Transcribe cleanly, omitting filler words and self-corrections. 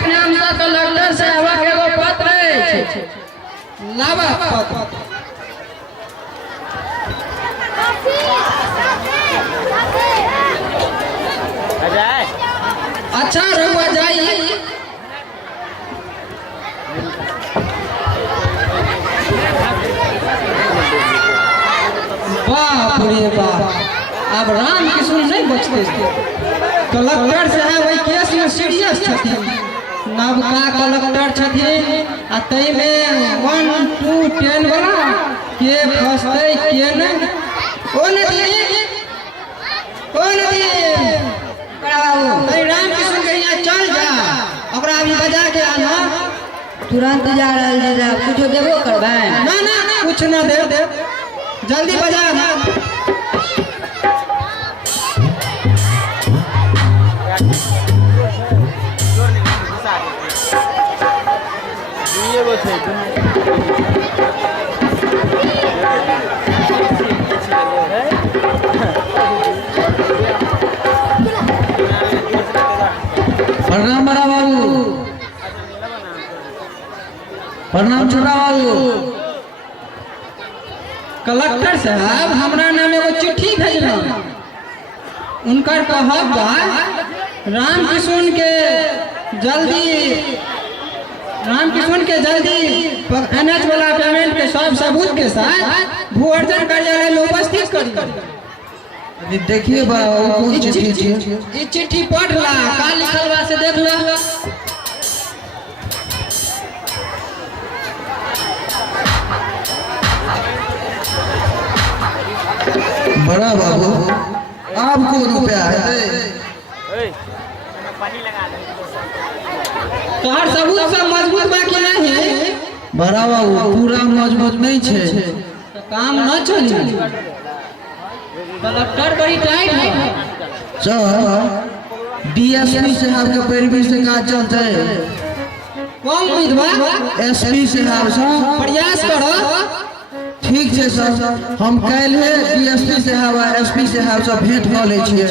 एक नाम से कलेक्टर साहब के एगो पत्र है लावा पत्र। अच्छा रुआ जाइए। बाप रे बाप, अब राम किशोर नहीं बचते। कलेक्टर साहब वही केस में सीरियस छथिन, नवका कलेक्टर छथिन आ तई में 1 2 10 वाला के फसते के नहीं। ओ नदी तई राम किशोर के यहाँ चल जा, ओकरा अभी बजा के आना। तुरंत जा रहा है, कुछ देबो करबे ना ना कुछ ना दे, जल्दी बजा ना। प्रणाम बड़ा बाबू, प्रणाम छोटा बाबू। कलेक्टर साहब हमरा नाम एगो चिट्ठी भेजना, उनकर कहब बा राम किशोर के जल्दी एनएच वाला पेमेंट के सब सबूत के साथ भू अर्जन कार्यालय में उपस्थित करी। देखिए बाबू चिट्ठी चिट्ठी पढ़ ला, का लिखल बा से देख ला। बड़ा बाबू आपको रुपया है तोहर सबूत सब मजबूत बा कि नहीं? बड़ा बाबू पूरा मजबूत नहीं छे, तो काम न चली। कलेक्टर बड़ी टाइट है। सर डीएसपी साहब के पैरवी से का चलते। कौन उम्मीदवार? एसपी साहब से प्रयास करो। ठीक है सर, हम कल है डीएसपी साहब आ एसपी साहब से भेंट कर ले छिए।